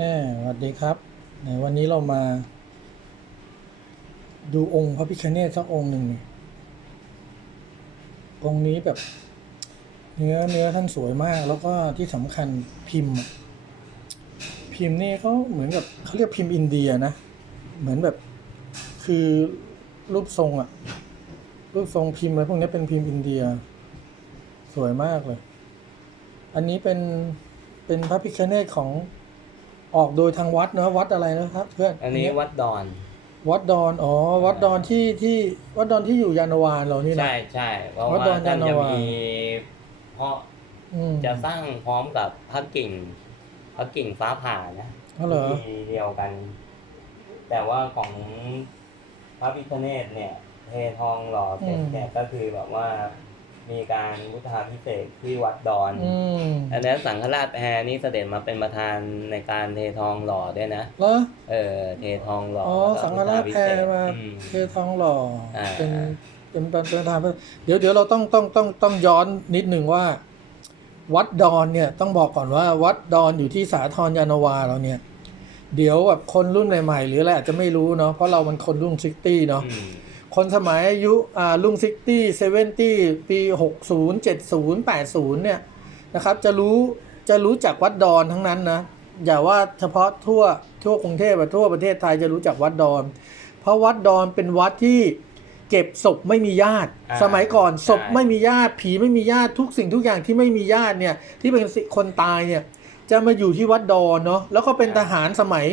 แหมสวัสดีครับไหนวันนี้เรามา ดูองค์พระพิฆเนศสักองค์หนึ่งองค์นี้แบบ เนื้อเนื้อท่านสวยมาก แล้วก็ที่สำคัญพิมพ์ พิมพ์นี่เขาเหมือนกับเขาเรียกพิมพ์อินเดียนะ เหมือนแบบคือรูปทรงอะรูปทรงพิมพ์อะไรพวกนี้เป็นพิมพ์อินเดีย สวยมากเลย อันนี้เป็นเป็นพระพิฆเนศของ ออกโดยทางวัดเนอะวัดอะไรนะครับ เพื่อนอันนี้วัดดอน วัดดอนอ๋อ วัดดอนที่ที่วัดดอนที่อยู่ยานนาวาเรานี่นะใช่ใช่เพราะวัดว่าดอนท่านยานจะนาวามีมีเพราะอืมจะสร้างพร้อมกับพระกิ่งพระกิ่งฟ้าผ่านะอ๋อเหรอที่เดียวกัน แต่ว่าของพระพิฆเนศเนี่ยเททองหล่อเสร็จเนี่ยก็คือแบบว่า มีการพุทธาพิเศษกที่วัดดอน อืมอันนั้นสังฆราชแพรนี่เสด็จมาเป็นประธานในการเททองหล่อด้วยนะ เหรอ เออเททองหล่ออ๋อแล้วก็สังฆราชแพรมา อืม เททองหล่ออา เป็นเป็นเป็นเป็นประธานเดี๋ยวเดี๋ยวเราต้องต้องต้องต้องย้อนนิดหนึ่งว่า วัดดอนเนี่ยต้องบอกก่อนว่า วัดดอนอยู่ที่สาทรยานนาวาเราเนี่ย เดี๋ยวแบบคนรุ่นใหม่ๆหรืออะไรอาจจะไม่รู้เนาะเพราะเรามันคนรุ่นซิตี้เนาะ อืม คนสมัยอายุอ่าลุงซิตี้เซเวนตี้ปีหกศูนย์เจ็ดศูนย์แปดศูนย์เนี่ยนะครับจะรู้จะรู้จักวัดดอนทั้งนั้นนะอย่าว่าเฉพาะทั่วทั่วกรุงเทพอะทั่วประเทศไทยจะรู้จักวัดดอน เพราะวัดดอนเป็นวัดที่เก็บศพไม่มีญาติอ่าสมัยก่อนศพใช่ไม่มีญาติผีไม่มีญาติทุกสิ่งทุกอย่างที่ไม่มีญาติเนี่ยที่เป็นคนตายเนี่ย จะมาอยู่ที่วัดดอนเนาะแล้วก็เป็นทหารสมัย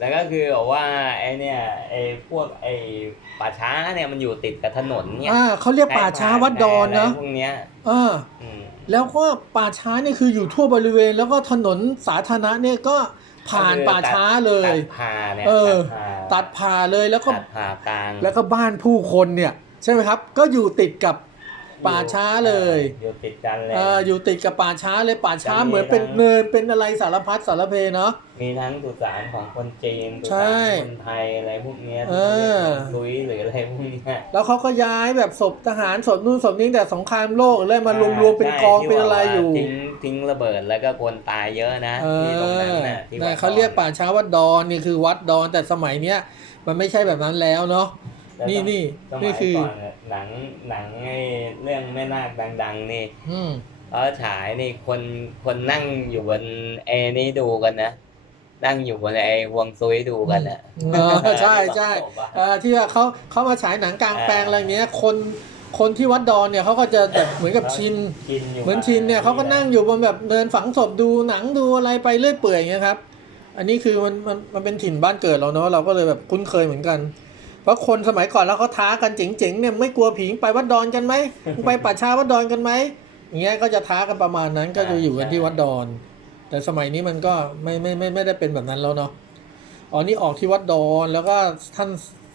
แล้วก็คือบอกว่าไอเนี่ยไอพวกไอป่าช้าเนี่ยมันอยู่ติดกับถนนเนี่ยอ่าเขาเรียกป่าช้าวัดดอนเนาะพวกเนี้ยอ่าอืมแล้วก็ป่าช้าเนี่ยคืออยู่ทั่วบริเวณ แล้วก็ถนนสาธารณะเนี่ยก็ผ่านป่าช้าเลยตัดผ่าเนี่ยเออผ่าตัดผ่าเลยแล้วก็ตัดผ่ากลางแล้วก็บ้านผู้คนเนี่ย ใช่ไหมครับ ก็อยู่ติดกับ ป่าช้าเลยอยู่ติดกันเลยเอออยู่ติดกับป่าช้าเลยป่าช้าจะมีเหมือนเป็นทั้งเนินเป็นอะไรสารพัดสารเพเนาะมีทั้งสุสานของคนจีนสุใช่สานคนไทยอะไรพวกเนี้ยเออลุยหรืออะไรพวกเนี้ยแล้วเขาก็ย้ายแบบศพทหารศพนู่นศพนี้แต่สงครามโลกเลยมารวมๆเป็นกองใช่เป็นอะไรอยู่ที่บกว่าทิ้งทิ้งระเบิดแล้วก็คนตายเยอะนะเอที่ตรงนั้นอน่ะที่แต่วัดเขาเรียกดอนป่าช้าวัดดอนนี่คือวัดดอนแต่สมัยเนี้ยมันไม่ใช่แบบนั้นแล้วเนาะแต่ นี่นี่สมันี่ยคือก่อนน่ะหนังหนังไอ้เรื่องแม่นาคดัง ๆ นี่ อืมเขาฉายนี่คนคนนั่งอยู่บนเอนี่ดูกันนะนั่งอยู่บนไอ้ฮวงซุยดูกันนะเออใช่ใช่ที่บอกว่าเอ่อที่ว่าเขาเขามาฉายหนังกลางแปลงอ่าอะไรเงี้ยคนคนที่วัดดอนเนี่ยเขาก็จะแบบเหมือนกับชินกินอยู่เหมือนชินเนี่ยเขาก็นั่งอยู่บนแบบเดินฝังศพดูหนังดูอะไรไปเรื่อยเปื่อยอย่างเงี้ยครับ อันนี้คือมันมันมันเป็นถิ่นบ้านเกิดเราเนาะเราก็เลยแบบคุ้นเคยเหมือนกัน เพราะคนสมัยก่อนแล้วเขาท้ากันเจ๋งๆเนี่ยไม่กลัวผีไปวัดดอนกันไหมมึงไปป่าช้าวัดดอนกันไหมอย่างเงี้ยก็จะท้ากันประมาณนั้นก็จะอยู่กันที่วัดดอน แต่สมัยนี้มันก็ไม่ไม่ไม่ไม่ได้เป็นแบบนั้นแล้วเนาะอ๋อนี่ออกที่วัดดอนแล้วก็ท่าน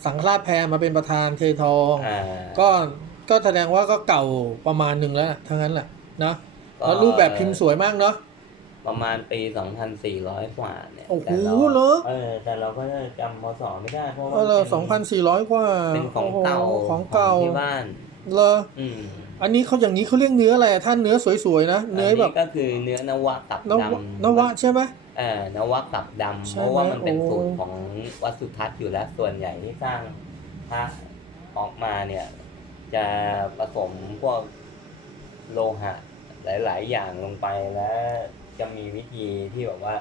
สังฆราชแพรมาเป็นประธานเททองอ่าก็ก็แสดงว่าก็เก่าประมาณหนึ่งแล้วนะทั้งนั้นแหละนะแล้วรูปแบบพิมพ์สวยมากเนาะ ประมาณปี 2,400 กว่าเนี่ยโอ้โหแต่ราเหรอ เออ แต่เราก็จำพศไม่ได้เพราะว่าเออป็สองพันสี่ร้อยกว่าเป็นของโโหเก่าของเก่าที่บ้าน เลออืมอันนี้เขาอย่างนี้เขาเรียกเนื้ออะไรอะท่านเนื้อสวยๆนะเนื้อแบบก็คือเนื้อนวะกับนวดำนวะใช่ไหม เออนวะกับดำใช่เพราะว่ามันเป็นไหมโอ้ สูตรของวัดสุทัศน์อยู่แล้วส่วนใหญ่ที่สร้างพระออกมาเนี่ย จะผสมพวกโลหะหลาย ๆ อย่างลงไปแล้ว จะมีวิธีที่แบบว่า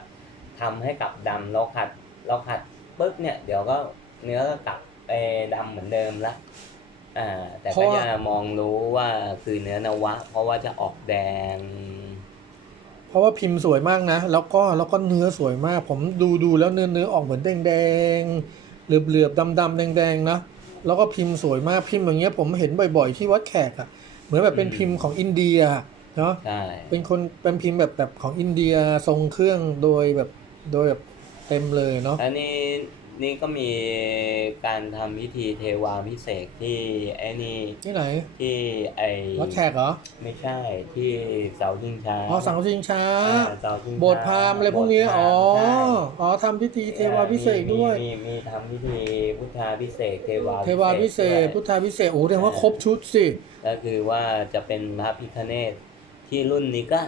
ทำให้กลับดำเราขัดเราขัดปุ๊บเนี่ยเดี๋ยวก็เนื้อก็กลับไปดำเหมือนเดิมละอ่าแต่ก็จะมองรู้ว่าคือเนื้อนวะ เพราะว่าจะออกแดง เพราะว่าพิมพ์สวยมากนะ แล้วก็แล้วก็เนื้อสวยมาก ผมดูดูแล้วเนื้อเนื้อออกเหมือนแดงๆเหลือบเหลือบดำดำๆแดงๆนะแล้วก็พิมพ์สวยมากพิมพ์อย่างเงี้ยผมเห็นบ่อย ๆ ที่วัดแขกอะ่ะ เหมือนแบบเป็นอืมพิมพ์ของอินเดีย เนาะใช่เป็นคนเป็นพิมพ์แบบแบบของอินเดียทรงเครื่องโดยแบบโดยแบบเต็มเลยเนาะอันนี้นี่ก็มีการทำพิธีเทวาพิเศษกที่ไอ้นี่ที่ไหนที่ไอวัดแขกเหรอไม่ใช่ที่เสาชิงช้าอ๋อสังฆชิงช้าอ่าเสาชิงช้าโบสถ์พราหมณ์อะไรพวกนี้โบสถ์พอ๋อราหมณ์ใช่อ๋อทำพิธีเทวาพิเศษกด้วยมีมีมีทำพิธีพุทธาพิเศษกเทวาเทวาพิเศษกพุทธาพิเศษกโอ้แสดงว่าครบชุดสิก็คือว่าจะเป็นพระพิฆเนศ ที่รุ่นนี้ก็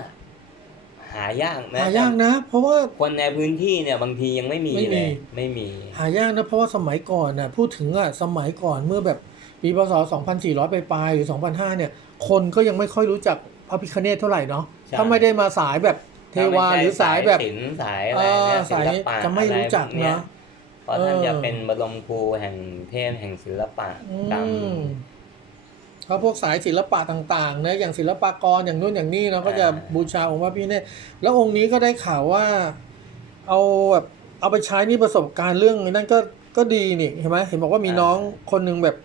หายากแม้หายากนะ เพราะว่าคนในพื้นที่เนี่ยบางทียังไม่มีไม่มีเลย ไม่มี หายากนะ เพราะว่าสมัยก่อนน่ะพูดถึงอะสมัยก่อนเมื่อแบบปีพศ2400 ไปปลายๆหรือ 2005 เนี่ย คนก็ยังไม่ค่อยรู้จักพระพิคเนตเท่าไหร่เนาะใช่ถ้าไม่ได้มาสายแบบเทวาหรือสายแบบศิลป์สายอะเอไรอเนี่ยสายศิลปะจะไม่รู้จักอไรพวยเนาะเพราะท่านเออจะเป็นบรมครูแห่งเทพแห่งศิลปะอืกรรม มเพราะพวกสายศิลปะต่างๆนะอย่างศิลปากรอย่างนู้นอย่างนี้เนาะก็จะอ่าบูชาองค์พระพิฆเนศแล้วองค์นี้ก็ได้ข่าวว่าเอาแบบเอาไปใช้นี่ประสบการณ์เรื่องนั่นก็ก็ดีนี่เห็นไหมเห็นบอกว่ามีน้องคนหนึ่งแบบ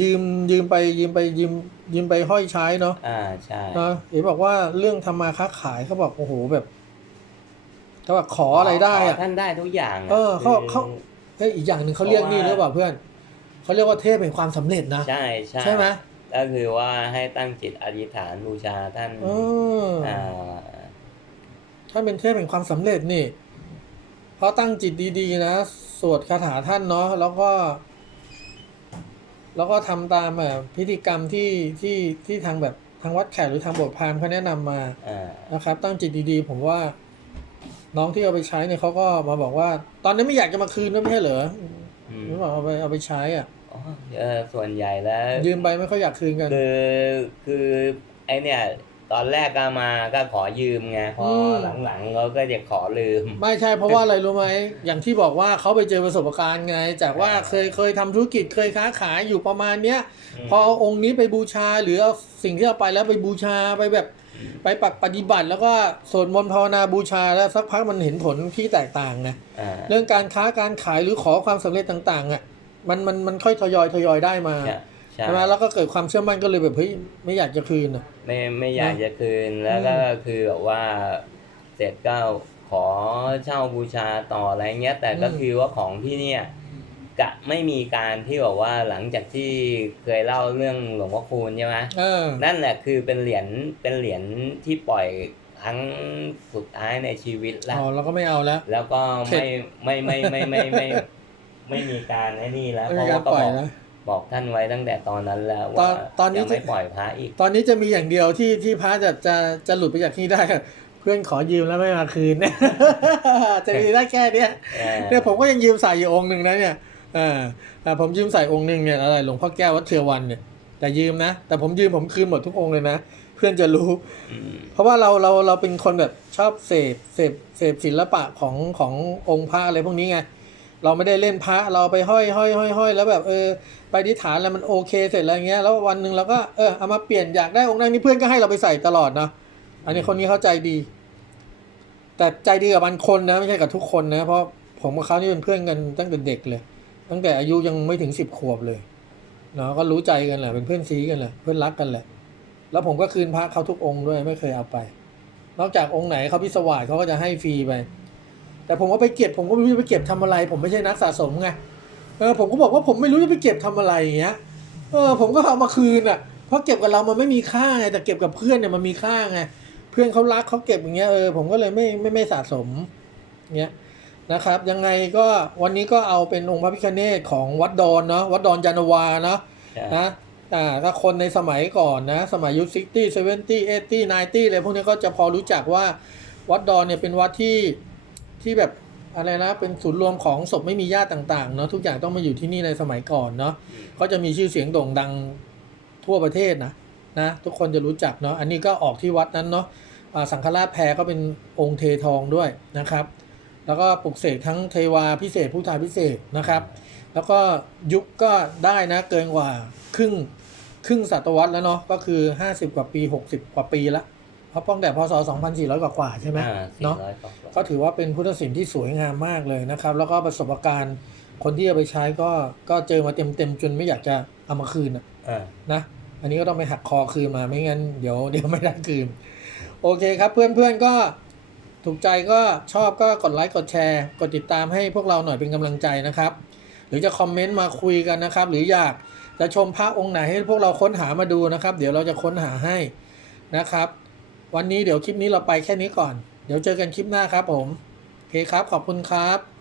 ยืมยืมไปยืมไปยืมยืมไปห้อยใช้เนาะอ่าใช่นะเห็นบอกว่าเรื่องทำมาค้าขายเขาบอกโอ้โหแบบเขาบอกขออะไรได้ขอะท่านได้ทุกอย่างะเออเขาคือเขาเฮ้ยอีกอย่างหนึ่งเขาเรียกนี่เพหรืราะว่าอเปล่าเพื่อน เขาเรียกว่าเทพแห่งความสำเร็จนะ ใช่ใช่ใช่ไหมก็คือว่าให้ตั้งจิตอธิษฐานบูชาท่านเอออ่าถ้าเป็นเทพแห่งความสำเร็จนี่ เพราะตั้งจิตดีๆนะสวดคาถาท่านเนาะแล้วก็ แล้วก็ทำตามแบบพิธีกรรมที่ที่ที่ทางแบบทางวัดแขกหรือทางโบสถ์พราหมณ์เขาแนะนำมาอ่านะครับ ตั้งจิตดีๆ ผมว่าน้องที่เอาไปใช้เนี่ยเขาก็มาบอกว่า ตอนนี้ไม่อยากจะมาคืนด้วยไม่ใช่เหรออืมหรือบอกเอาไปเอาไปใช้อะ อ๋อเออส่วนใหญ่แล้วยืมไปไม่ค่อยอยากคืนกัน คือคือไอเนี่ย ตอนแรกก็มาก็ขอยืมไงพออม หลังๆเขาก็จะขอลืม ไม่ใช่เพราะว่าอะไรรู้ไหมอย่างที่บอกว่าเขาไปเจอประสบการณ์ไง จากว่าเคยเคยทำธุรกิจเคยค้าขายอยู่ประมาณเนี้ยอืมพอเอาองค์นี้ไปบูชาหรือเอาสิ่งที่เอาไปแล้วไปบูชาไปแบบ ไปปักปฏิบัติ แล้วก็สวดมนต์ภาวนาบูชาแล้วสักพักมันเห็นผลที่แตกต่างไงอ่าเรื่องการค้าการขายหรือขอความสำเร็จต่างๆอะ มันมันมันค่อยทยอยทยอยได้มาใช่ใช่ใช่ไหมแล้วก็เกิดความเชื่อมั่นก็เลยแบบเฮ้ยไม่อยากจะคืนอะไม่ไม่อยากนะจะคืนแล้วก็อืมคือแบบว่าเสร็จก็ขอเช่าบูชาต่ออะไรเงี้ย แต่ก็อืมคือว่าของที่เนี่ยกะไม่มีการที่แบบว่าหลังจากที่เคยเล่าเรื่องหลวงพ่อคูณใช่ไหมเออนั่นแหละคือเป็นเหรียญเป็นเหรียญที่ปล่อยครั้งสุดท้ายในชีวิตละอ๋อเราก็ไม่เอาแล้ว แล้วก็เข็ดไม่ไม่ไม่ไม่ไม่ไม่ ไม่ไม่มีการไอ้นี่แล้วไม่เพมีราะการว่าก็ปล่บอยอกนะบอกท่านไว้ตั้งแต่ตอนนั้นแล้วตอว่านตอนนี้จะไม่ปล่อยพระอีก ตอนนี้จะมีอย่างเดียวที่ที่พระจะจะจะหลุดไปจากที่ได้เพื่อนขอยืมแล้วไม่มาคืนจะมีได้แค่เนี้ยเออเนี่ยผมก็ยังยืมใส่อยู่องค์หนึ่งนะเนี่ยเออแต่ผมยืมใส่องค์หนึ่งเนี่ยอะไรหลวงพ่อแก้ววัดเทวันเนี่ยแต่ยืมนะ แต่ผมยืมผมคืนหมดทุกองค์เลยนะ เพื่อนจะรู้อืมเพราะว่าเราเราเราเป็นคนแบบชอบเสพเสพเสพศิลปะของขององค์พระอะไรพวกนี้ไง เราไม่ได้เล่นพระเราไปห้อยห้อยห้อยห้อยแล้วแบบเออไปอธิษฐานแล้วมันโอเคเสร็จแล้วเงี้ยแล้ววันหนึ่งเราก็เออเอามาเปลี่ยนอยากได้องค์นั้นนี่เพื่อนก็ให้เราไปใส่ตลอดเนาะอันนี้คนนี้เข้าใจดี แต่ใจดีกับบางคนนะไม่ใช่กับทุกคนนะ เพราะผมกับเขานี่เป็นเพื่อนกันตั้งแต่เด็กเลย ตั้งแต่อายุยังไม่ถึงสิบขวบเลยเนาะก็รู้ใจกันแหละเป็นเพื่อนซีกันแหละเพื่อนรักกันแหละ แล้วผมก็คืนพระเขาทุกองค์ด้วยไม่เคยเอาไป นอกจากองค์ไหนเขาพิสวาสเขาก็จะให้ฟรีไป แต่ผมว่าไปเก็บผมก็ไม่รู้จะไปเก็บทำอะไร ผมไม่ใช่นักสะสมไงเออผมก็บอกว่าผมไม่รู้จะไปเก็บทำอะไรอย่างเงี้ยเออผมก็เอามาคืนอะเพราะเก็บกับเรามันไม่มีค่าไงแต่เก็บกับเพื่อนเนี่ยมันมีค่าไงเพื่อนเขารักเขาเก็บอย่างเงี้ยเออผมก็เลยไม่ไม่ไม่สะสมเงี้ยนะครับ ยังไงก็วันนี้ก็เอาเป็นองค์พระพิฆเนศของวัดดอนเนาะวัดดอนยานนาวาเนาะใช่นะอ่าถ้าคนในสมัยก่อนนะ สมัยยุคซิตี้เซเวนตี้เอตี้ไนตี้อะไรพวกนี้ก็จะพอรู้จักว่าวัดดอนเนี่ยเป็นวัดที่ ที่แบบอะไรนะเป็นศูนย์รวมของศพไม่มีญาติต่างๆเนาะทุกอย่างต้องมาอยู่ที่นี่ในสมัยก่อนเนาะก็จะมีชื่อเสียงโด่งดังทั่วประเทศนะนะทุกคนจะรู้จักเนาะอันนี้ก็ออกที่วัดนั้นเนาะอ่าสังฆราชแพรก็เป็นองค์เททองด้วยนะครับ แล้วก็ปลุกเสกทั้งเทวาพิเศษผู้ทาพิเศษนะครับ แล้วก็ยุคก็ได้นะเกินกว่าครึ่งครึ่งศตวรรษแล้วเนาะก็คือ 50 กว่าปี 60 กว่าปีละ เพราะป้องแต่พศ 2400 กว่ากว่าๆใช่ไหมอ่าสี่เนาะร้อยกว่าก็ถือว่าเป็นพุทธศิลป์ที่สวยงามมากเลยนะครับ แล้วก็ประสบการณ์คนที่เอาไปใช้ก็ก็เจอมาเต็มๆจนไม่อยากจะเอามาคืนอะอ่านะอันนี้ก็ต้องไปหักคอคืนมาไม่งั้นเดี๋ยวเดี๋ยวไม่ได้คืน โอเคครับเพื่อนๆก็ถูกใจก็ชอบก็กดไลค์กดแชร์ กดติดตามให้พวกเราหน่อยเป็นกำลังใจนะครับ หรือจะคอมเมนต์มาคุยกันนะครับ หรืออยากจะชมพระองค์ไหนให้พวกเราค้นหามาดูนะครับ เดี๋ยวเราจะค้นหาให้นะครับ วันนี้เดี๋ยวคลิปนี้เราไปแค่นี้ก่อน เดี๋ยวเจอกันคลิปหน้าครับผม โอเคครับ ขอบคุณครับ